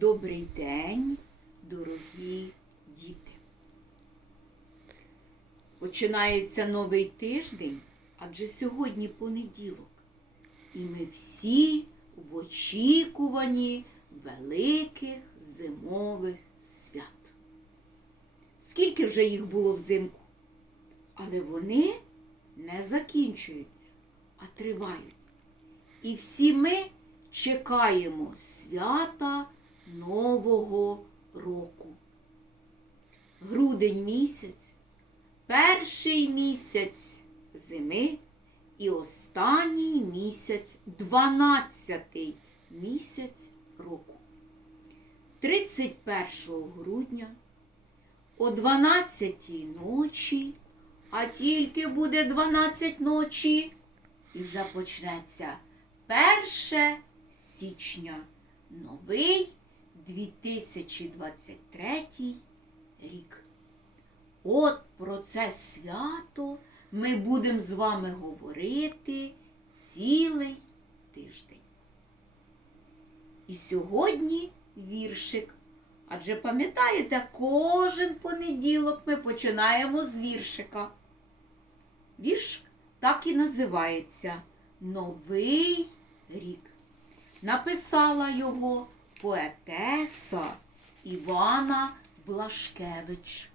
Добрий день, дорогі діти. Починається новий тиждень, адже сьогодні понеділок. І ми всі в очікуванні великих зимових свят. Скільки вже їх було взимку? Але вони не закінчуються, а тривають. І всі ми чекаємо свята Нового року. Грудень місяць, перший місяць зими і останній місяць, дванадцятий місяць року. 31 грудня о 12 ночі, а тільки буде 12 ночі, і вже почнеться 1 січня, новий 2023 рік. От про це свято ми будемо з вами говорити цілий тиждень. І сьогодні віршик. Адже пам'ятаєте, кожен понеділок ми починаємо з віршика. Вірш так і називається Новий рік. Написала його поетеса Івана Блашкевич.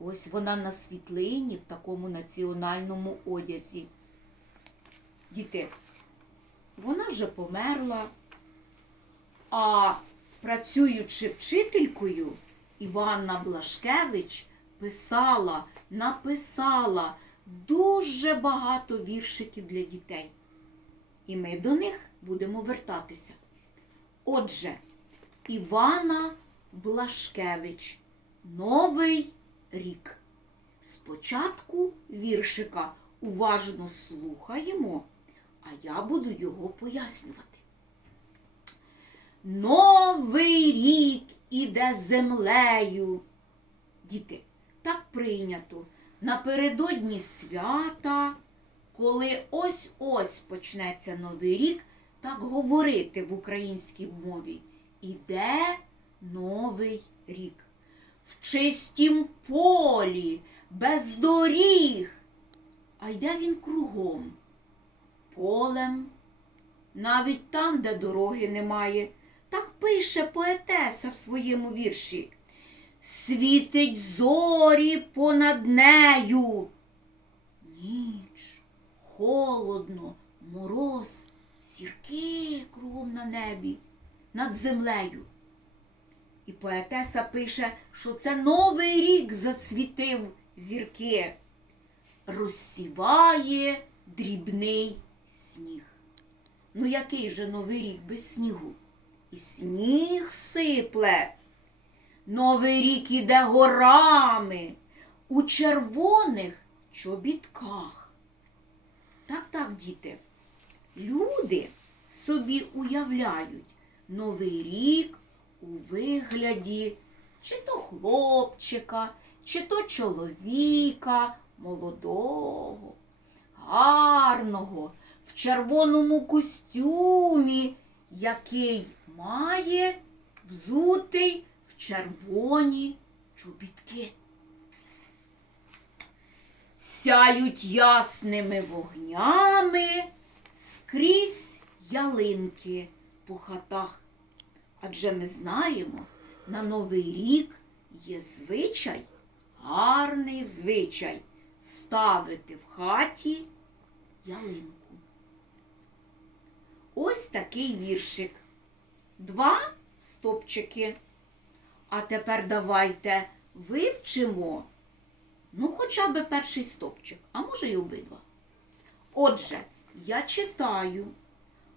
Ось вона на світлині в такому національному одязі. Діти, вона вже померла, а працюючи вчителькою, Іванна Блашкевич писала, написала дуже багато віршиків для дітей. І ми до них будемо вертатися. Отже, Івана Блашкевич. Новий рік. Спочатку віршика уважно слухаємо, а я буду його пояснювати. Новий рік іде землею. Діти, так прийнято. Напередодні свята, коли ось-ось почнеться новий рік, так говорити в українській мові. Іде новий рік. В чистім полі, без доріг. А йде він кругом, полем, навіть там, де дороги немає. Так пише поетеса в своєму вірші. Світить зорі понад нею. Ніч, холодно, мороз, сірки кругом на небі, над землею. І поетеса пише, що це новий рік засвітив зірки, розсіває дрібний сніг. Ну який же новий рік без снігу? І сніг сипле. Новий рік іде горами у червоних чобітках. Так, так, діти, люди собі уявляють новий рік у вигляді чи то хлопчика, чи то чоловіка молодого, гарного, в червоному костюмі, який має взутий в червоні чобітки. Сяють ясними вогнями скрізь ялинки по хатах. Адже ми знаємо, на Новий рік є звичай, гарний звичай ставити в хаті ялинку. Ось такий віршик. Два стопчики. А тепер давайте вивчимо, ну, хоча б перший стопчик, а може й обидва. Отже, я читаю,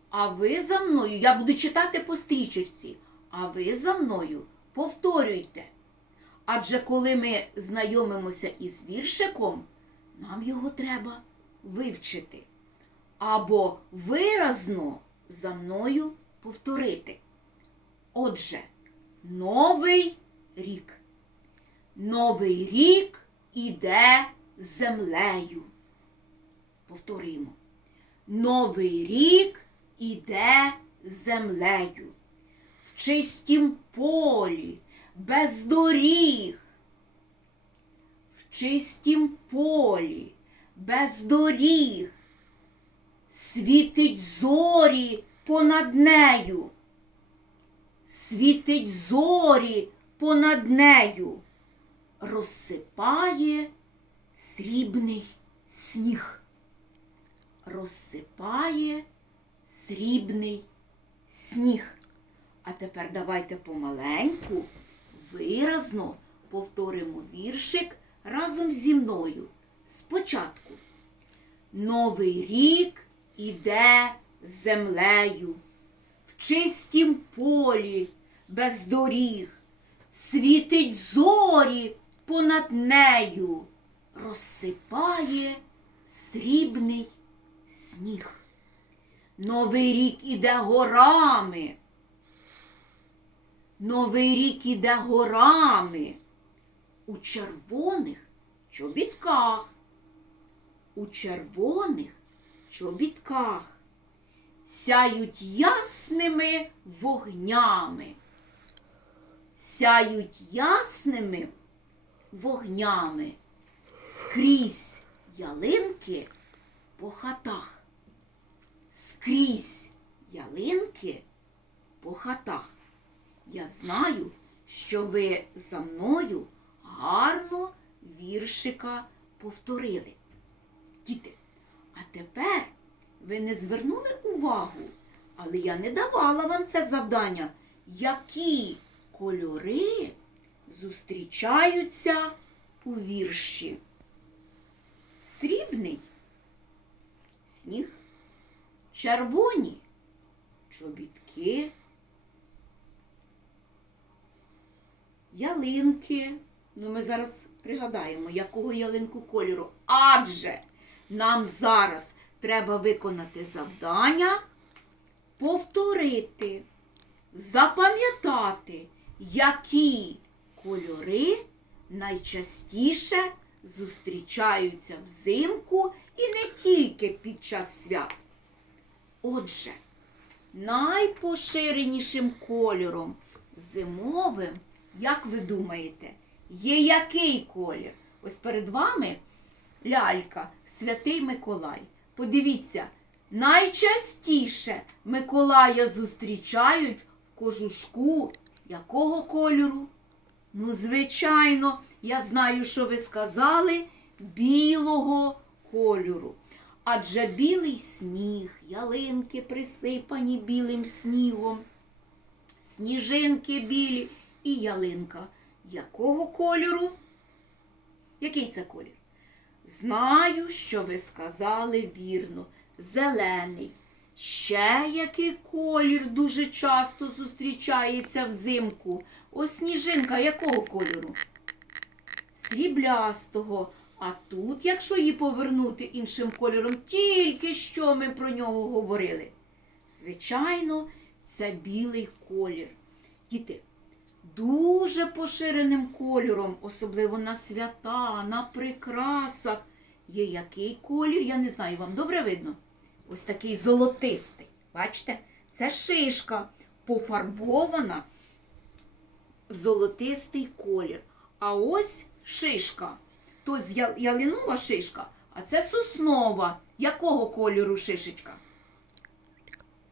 а ви за мною, я буду читати по стрічечці, а ви за мною повторюйте. Адже коли ми знайомимося із віршиком, нам його треба вивчити. Або виразно за мною повторити. Отже, новий рік. Новий рік іде землею. Повторимо. Новий рік іде землею. В чистім полі, без доріг. В чистім полі, без доріг. Світить зорі понад нею. Світить зорі понад нею. Розсипає срібний сніг. Розсипає срібний сніг. А тепер давайте помаленьку, виразно повторимо віршик разом зі мною. Спочатку. Новий рік іде землею, в чистім полі, без доріг, світить зорі понад нею, розсипає срібний сніг. Новий рік іде горами. Новий рік іде горами у червоних чобітках. У червоних чобітках сяють ясними вогнями. Сяють ясними вогнями скрізь ялинки по хатах. Скрізь ялинки по хатах. Я знаю, що ви за мною гарно віршика повторили. Діти, а тепер ви не звернули увагу, але я не давала вам це завдання, які кольори зустрічаються у вірші. Срібний сніг, червоні чобітки, ялинки. Ну, ми зараз пригадаємо, якого ялинку кольору. Адже нам зараз треба виконати завдання, повторити, запам'ятати, які кольори найчастіше зустрічаються взимку і не тільки під час свят. Отже, найпоширенішим кольором зимовим, як ви думаєте, є який колір? Ось перед вами лялька, святий Миколай. Подивіться, найчастіше Миколая зустрічають в кожушку якого кольору? Ну, звичайно, я знаю, що ви сказали білого кольору. Адже білий сніг, ялинки присипані білим снігом, сніжинки білі і ялинка. Якого кольору? Який це колір? Знаю, що ви сказали вірно. Зелений. Ще який колір дуже часто зустрічається взимку. Ось сніжинка якого кольору? Сріблястого. А тут, якщо її повернути іншим кольором, тільки що ми про нього говорили. Звичайно, це білий колір. Діти, дуже поширеним кольором, особливо на свята, на прикрасах. Є який колір, я не знаю, вам добре видно? Ось такий золотистий. Бачите? Це шишка пофарбована в золотистий колір. А ось шишка. Тут ялинова шишка, а це соснова. Якого кольору шишечка?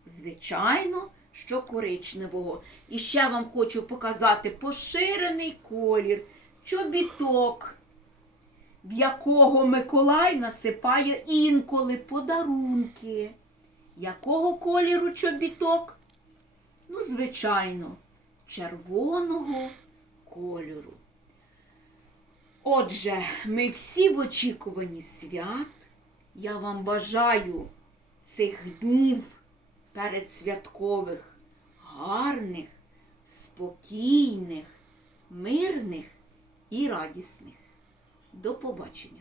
Звичайно, що коричневого. І ще вам хочу показати поширений колір, чобіток, в якого Миколай насипає інколи подарунки. Якого кольору чобіток? Ну, звичайно, червоного кольору. Отже, ми всі в очікуванні свят. Я вам бажаю цих днів передсвяткових, гарних, спокійних, мирних і радісних. До побачення!